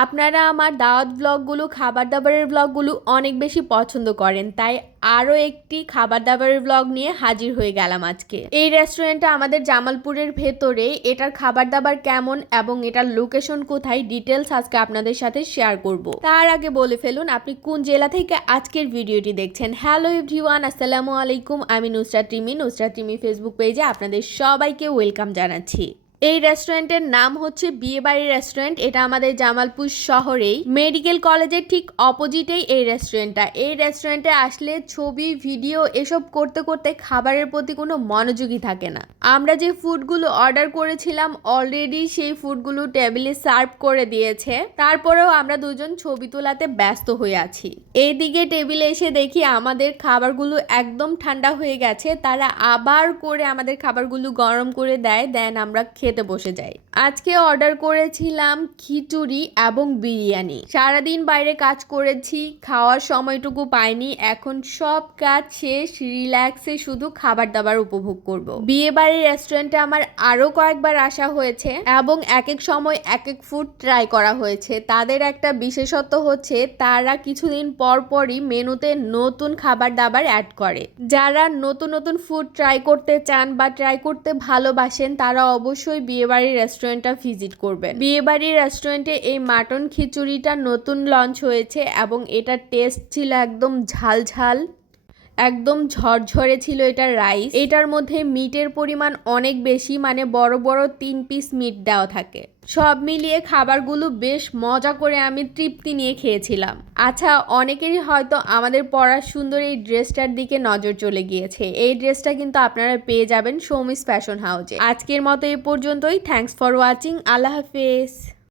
আপনারা আমার দাওয়াত ব্লগগুলো, খাবার দাবারের ব্লগগুলো অনেক বেশি পছন্দ করেন, তাই আরও একটি খাবার দাবারের ব্লগ নিয়ে হাজির হয়ে গেলাম আজকে। এই রেস্টুরেন্টটা আমাদের জামালপুরের ভেতরে। এটার খাবার দাবার কেমন এবং এটার লোকেশন কোথায়, ডিটেলস আজকে আপনাদের সাথে শেয়ার করব। তার আগে বলে ফেলুন আপনি কোন জেলা থেকে আজকের ভিডিওটি দেখছেন। হ্যালো এভরিওয়ান, আসসালামু আলাইকুম। আমি নুসরাত রিমি ফেসবুক পেজে আপনাদের সবাইকে ওয়েলকাম জানাচ্ছি। এই রেস্টুরেন্টের নাম হচ্ছে বিয়েবাড়ি রেস্টুরেন্ট। এটা আমাদের জামালপুর শহরেই মেডিকেল কলেজের ঠিক অপোজিটেই এই রেস্টুরেন্টটা। এই রেস্টুরেন্টে আসলে ছবি, ভিডিও এসব করতে করতে খাবারের প্রতি কোনো মনোযোগই থাকে না। আমরা যে ফুডগুলো অর্ডার করেছিলাম অলরেডি সেই ফুডগুলো টেবিলে সার্ভ করে দিয়েছে, তারপরেও আমরা দুজন ছবি তোলাতে ব্যস্ত হয়ে আছি। এইদিকে টেবিলে এসে দেখি আমাদের খাবারগুলো একদম ঠান্ডা হয়ে গেছে। তারা আবার করে আমাদের খাবারগুলো গরম করে দেয়, দেন আমরা খেতে বসে যাই। আজকে অর্ডার করেছিলাম খিচুড়ি এবং বিরিয়ানি। সারাদিন বাইরে কাজ করেছি, খাওয়ার সময়টুকু পাইনি। এখন সব কাজ শেষ, রিল্যাক্সে শুধু খাবার দাবার উপভোগ করব। বিয়ে বাড়ির রেস্টুরেন্টে আমার আরো কয়েকবার আসা হয়েছে এবং এক এক সময় এক এক ফুড ট্রাই করা হয়েছে। তাদের একটা বিশেষত্ব হচ্ছে তারা কিছুদিন পর পরই মেনুতে নতুন খাবার দাবার অ্যাড করে। যারা নতুন নতুন ফুড ট্রাই করতে চান বা ট্রাই করতে ভালোবাসেন তারা অবশ্যই বিয়েবাড়ির রেস্টুরেন্টটা ভিজিট করবেন। বিয়েবাড়ির রেস্টুরেন্টে এই মাটন খিচুড়িটা নতুন লঞ্চ হয়েছে এবং এটার টেস্ট ছিল একদম ঝাল ঝাল, একদম ঝরঝরে ছিল এটার রাইস। এটার মধ্যে মিটের পরিমাণ অনেক বেশি, মানে বড় বড় 3 পিস মিট দেওয়া থাকে। সব মিলিয়ে খাবারগুলো বেশ মজা করে আমি তৃপ্তি নিয়ে খেয়েছিলাম। আচ্ছা, অনেকেরই হয়তো আমাদের পরার সুন্দর এই ড্রেসটার দিকে নজর চলে গিয়েছে। এই ড্রেসটা কিন্তু আপনারা পেয়ে যাবেন সৌমিস ফ্যাশন হাউসে। আজকের মতো এই পর্যন্তই। Thanks for watching. আল্লাহ হাফেজ।